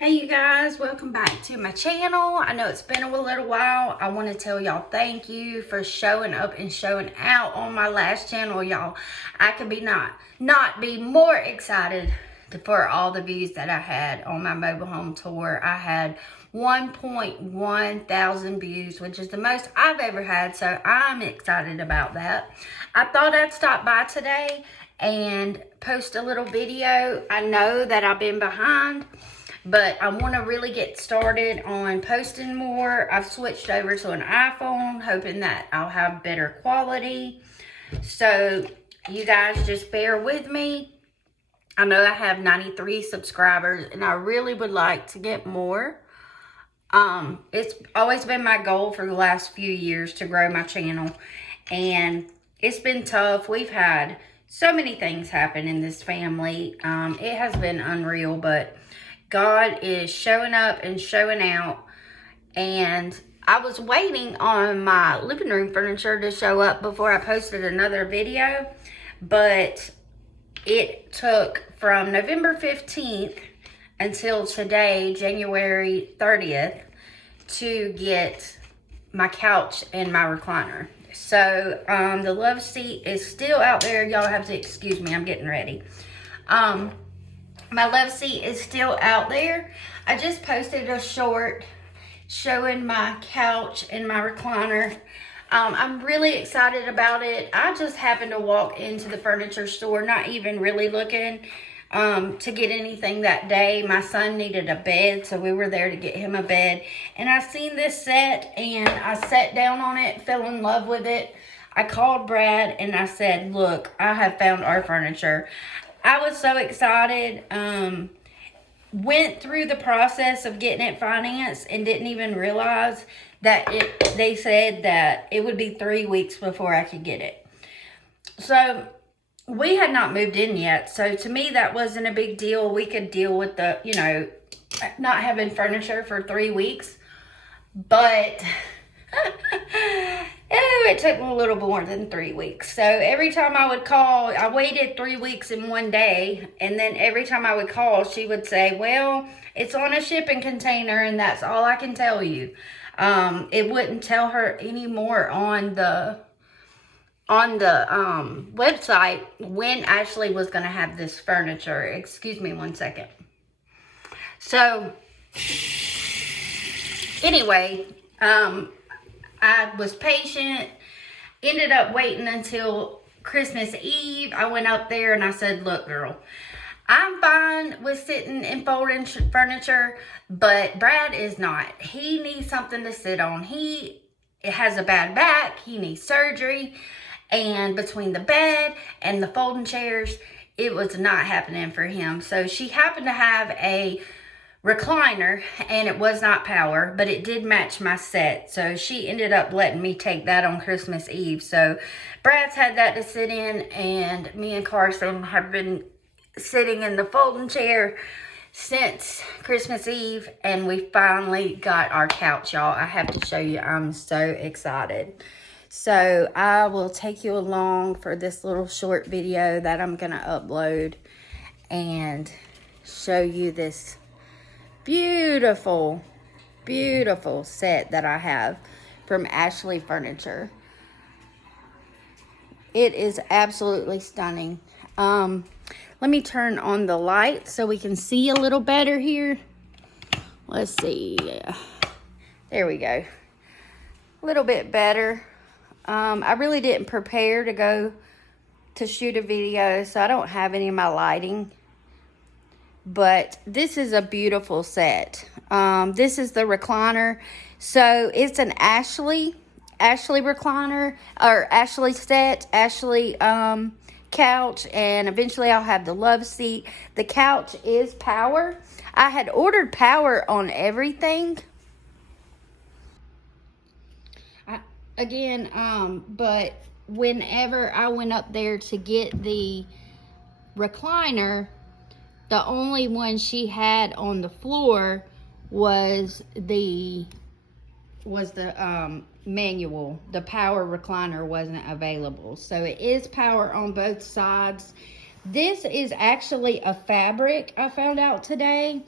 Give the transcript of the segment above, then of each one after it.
Hey you guys, welcome back to my channel. I know it's been a little while. I want to tell y'all thank you for showing up and showing out on my last channel, y'all. I could be not be more excited for all the views that I had on my mobile home tour. I had 1.1 thousand views, which is the most I've ever had, so I'm excited about that. I thought I'd stop by today and post a little video. I know that I've been behind, but I want to really get started on posting more. I've switched over to an iPhone, hoping that I'll have better quality. So you guys just bear with me. I know I have 93 subscribers, and I really would like to get more. It's always been my goal for the last few years to grow my channel, and it's been tough. We've had so many things happen in this family. It has been unreal, but God is showing up and showing out. And I was waiting on my living room furniture to show up before I posted another video, but it took from November 15th until today, January 30th, to get my couch and my recliner. So the love seat is still out there. Y'all have to excuse me, I'm getting ready. My love seat is still out there. I just posted a short showing my couch and my recliner. I'm really excited about it. I just happened to walk into the furniture store, not even really looking to get anything that day. My son needed a bed, so we were there to get him a bed. And I seen this set, and I sat down on it, fell in love with it. I called Brad, and I said, look, I have found our furniture. I was so excited. Went through the process of getting it financed and didn't even realize that they said that it would be 3 weeks before I could get it. So we had not moved in yet. So to me, that wasn't a big deal. We could deal with the, not having furniture for 3 weeks. But it took a little more than 3 weeks. So every time I would call, I waited 3 weeks in one day. And then every time I would call, she would say, well, it's on a shipping container, and that's all I can tell you. It wouldn't tell her anymore on the website when Ashley was going to have this furniture. Excuse me one second. So anyway, I was patient, ended up waiting until Christmas Eve. I went up there and I said, look, girl, I'm fine with sitting and folding furniture, but Brad is not. He needs something to sit on. He has a bad back. He needs surgery. And between the bed and the folding chairs, it was not happening for him. So she happened to have a recliner, and it was not power, but it did match my set. So she ended up letting me take that on Christmas Eve. So Brad's had that to sit in, and me and Carson have been sitting in the folding chair since Christmas Eve, and we finally got our couch, y'all. I have to show you. I'm so excited. So I will take you along for this little short video that I'm gonna upload and show you this beautiful set that I have from Ashley Furniture. It is absolutely stunning. Let me turn on the light so we can see a little better here. Let's see. There we go. A little bit better. I really didn't prepare to go to shoot a video, so I don't have any of my lighting. But this is a beautiful set. This is the recliner. So it's an Ashley recliner, or Ashley set, Ashley couch, and eventually I'll have the love seat. The couch is power. I had ordered power on everything. But whenever I went up there to get the recliner, the only one she had on the floor was the manual. The power recliner wasn't available. So it is power on both sides. This is actually a fabric, I found out today.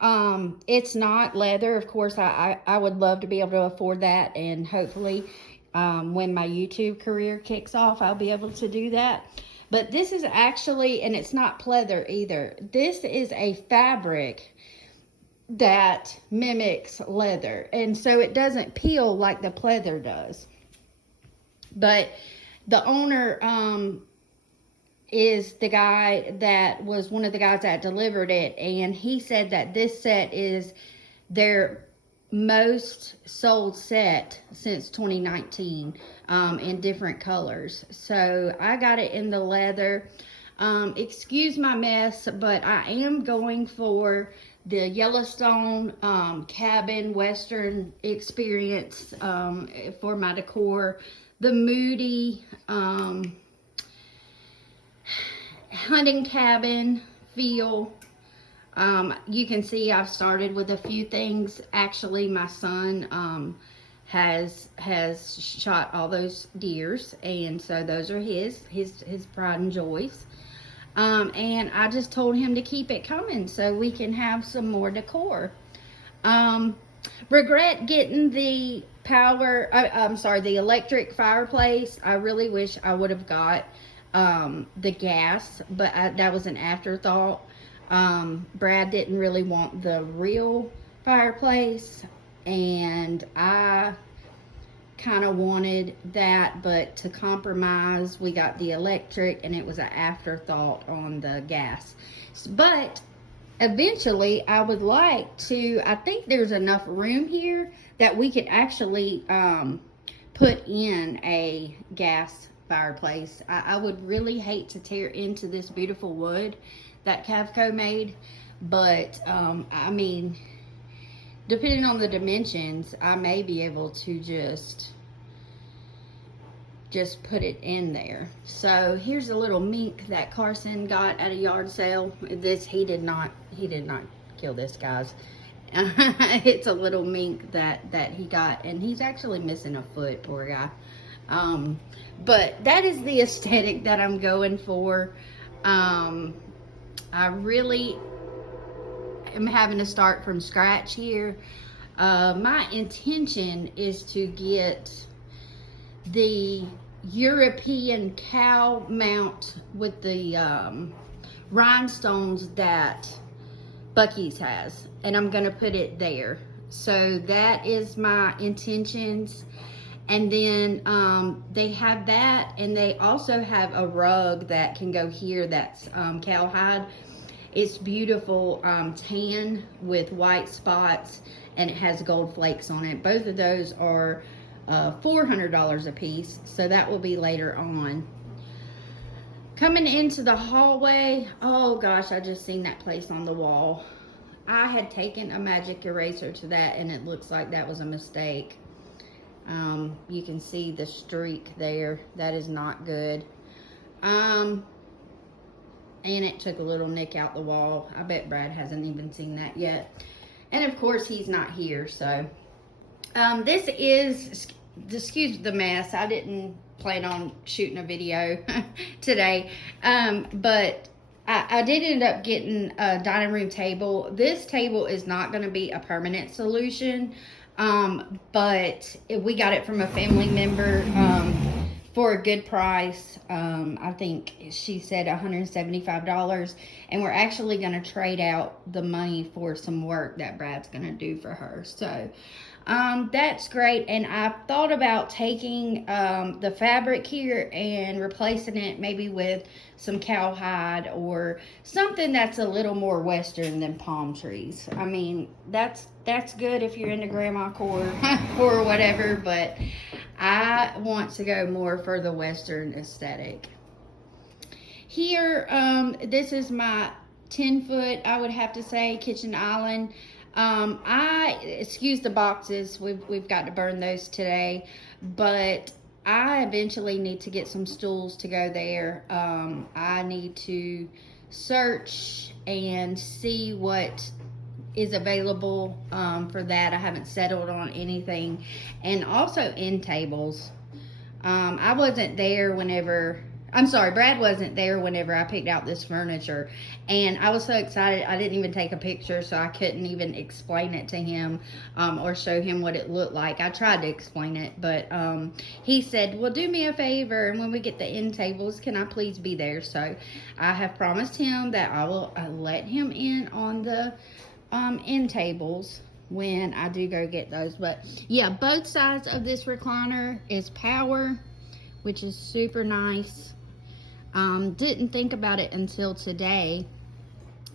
It's not leather. Of course, I would love to be able to afford that, and hopefully when my YouTube career kicks off, I'll be able to do that. But this is actually, and it's not pleather either. This is a fabric that mimics leather, and so it doesn't peel like the pleather does. But the owner is the guy that was one of the guys that delivered it, and he said that this set is their most sold set since 2019 in different colors. So I got it in the leather. Excuse my mess, but I am going for the Yellowstone cabin western experience for my decor. The moody hunting cabin feel. You can see I've started with a few things. Actually, my son has shot all those deers, and so those are his pride and joys. And I just told him to keep it coming so we can have some more decor. Regret getting the the electric fireplace. I really wish I would have got the gas, but that was an afterthought. Brad didn't really want the real fireplace, and I kind of wanted that, but to compromise, we got the electric, and it was an afterthought on the gas. But eventually, I would like to, I think there's enough room here that we could actually put in a gas fireplace. I would really hate to tear into this beautiful wood that Cavco made, but I mean, depending on the dimensions, I may be able to just put it in there. So here's a little mink that Carson got at a yard sale. He did not kill this, guys. It's a little mink that he got, and he's actually missing a foot, poor guy. But that is the aesthetic that I'm going for. I really am having to start from scratch here. My intention is to get the European cow mount with the rhinestones that Bucky's has, and I'm gonna put it there. So that is my intentions. And then they have that, and they also have a rug that can go here that's cowhide. It's beautiful tan with white spots, and it has gold flakes on it. Both of those are $400 a piece, so that will be later on. Coming into the hallway, oh gosh, I just seen that place on the wall. I had taken a magic eraser to that, and it looks like that was a mistake. You can see the streak there. That is not good. And it took a little nick out the wall. I bet Brad hasn't even seen that yet. And of course, he's not here, so. This is, excuse the mess. I didn't plan on shooting a video today. But I did end up getting a dining room table. This table is not going to be a permanent solution. But we got it from a family member for a good price. I think she said $175, and we're actually going to trade out the money for some work that Brad's going to do for her. So that's great. And I thought about taking the fabric here and replacing it maybe with some cowhide or something that's a little more western than palm trees. I mean, that's good if you're into grandma core or whatever, but I want to go more for the western aesthetic. Here, this is my 10-foot, I would have to say, kitchen island. Excuse the boxes, we've got to burn those today, but I eventually need to get some stools to go there. I need to search and see what is available for that. I haven't settled on anything. And also end tables. I wasn't there whenever I'm sorry, Brad wasn't there whenever I picked out this furniture, and I was so excited I didn't even take a picture, so I couldn't even explain it to him or show him what it looked like. I tried to explain it, but he said, well, do me a favor, and when we get the end tables, can I please be there? So I have promised him that I will let him in on the end tables when I do go get those. But yeah, both sides of this recliner is power, which is super nice. Didn't think about it until today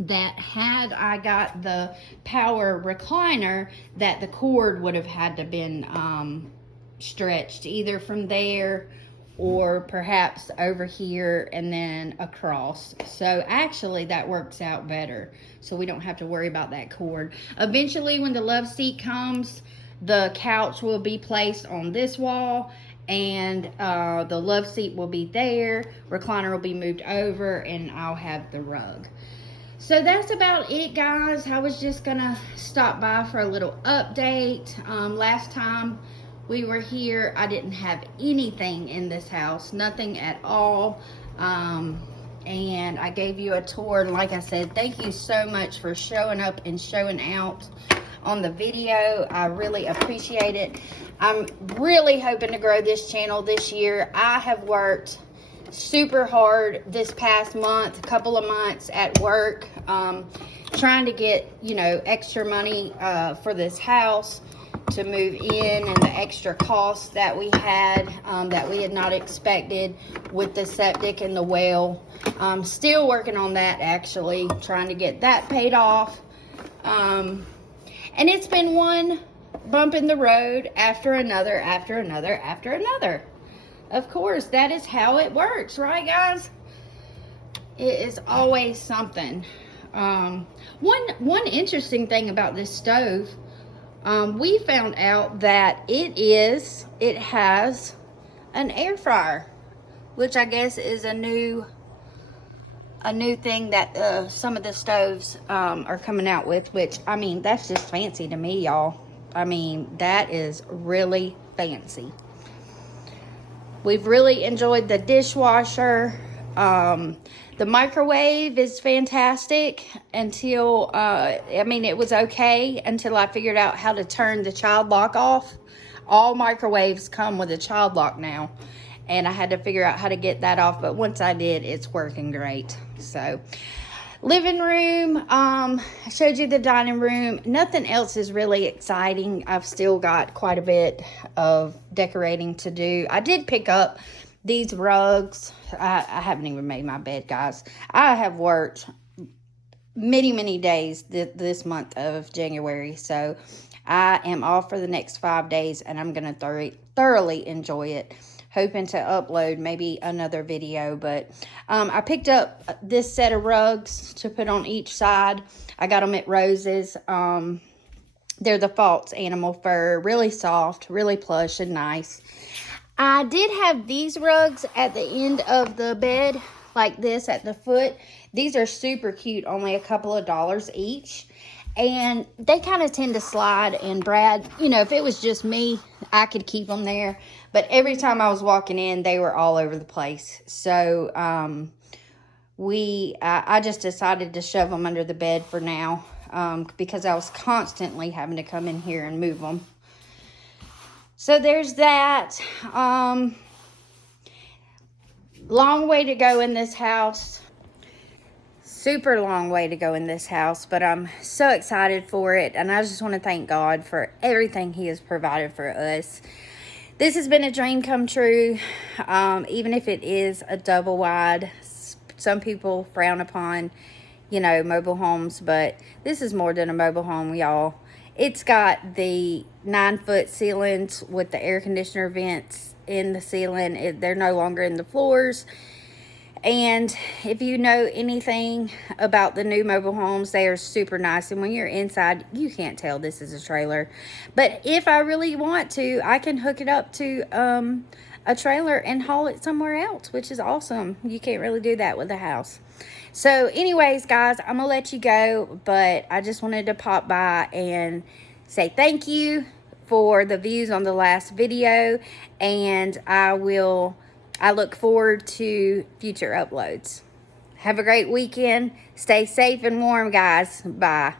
that had I got the power recliner, that the cord would have had to been stretched either from there or perhaps over here and then across. So actually that works out better, so we don't have to worry about that cord. Eventually, when the love seat comes, the couch will be placed on this wall, and the love seat will be there, recliner will be moved over, and I'll have the rug. So that's about it, guys. I was just gonna stop by for a little update. Last time we were here, I didn't have anything in this house, nothing at all. And I gave you a tour, and like I said, thank you so much for showing up and showing out on the video. I really appreciate it. I'm really hoping to grow this channel this year. I have worked super hard this past month, couple of months at work, trying to get, you know, extra money for this house to move in, and the extra costs that we had not expected with the septic and the well. Still working on that, actually, trying to get that paid off. And it's been one bump in the road after another, after another, after another. Of course, that is how it works, right, guys? It is always something. One interesting thing about this stove, we found out that it has an air fryer, which I guess is a new thing that some of the stoves are coming out with, which, I mean, that's just fancy to me, y'all. I mean, that is really fancy. We've really enjoyed the dishwasher. The microwave is fantastic until, I mean, it was okay until I figured out how to turn the child lock off. All microwaves come with a child lock now, and I had to figure out how to get that off, but once I did, it's working great. So, living room, I showed you the dining room. Nothing else is really exciting. I've still got quite a bit of decorating to do. I did pick up these rugs. I haven't even made my bed, guys. I have worked many days this month of January, so I am off for the next 5 days, and I'm going to thoroughly enjoy it. Hoping to upload maybe another video, but I picked up this set of rugs to put on each side. I got them at Rose's. They're the False Animal Fur, really soft, really plush and nice. I did have these rugs at the end of the bed, like this at the foot. These are super cute, only a couple of dollars each. And they kind of tend to slide, and Brad, you know, if it was just me, I could keep them there. But every time I was walking in, they were all over the place. So I just decided to shove them under the bed for now, because I was constantly having to come in here and move them. So there's that. Long way to go in this house. Super long way to go in this house, but I'm so excited for it, and I just want to thank God for everything He has provided for us. This has been a dream come true, even if it is a double wide. Some people frown upon, you know, mobile homes, but this is more than a mobile home, y'all. It's got the 9-foot ceilings with the air conditioner vents in the ceiling. They're no longer in the floors. And if you know anything about the new mobile homes, they are super nice. And when you're inside, you can't tell this is a trailer. But if I really want to, I can hook it up to a trailer and haul it somewhere else, which is awesome. You can't really do that with a house. So anyways, guys, I'm going to let you go. But I just wanted to pop by and say thank you for the views on the last video. And I will I look forward to future uploads. Have a great weekend. Stay safe and warm, guys. Bye.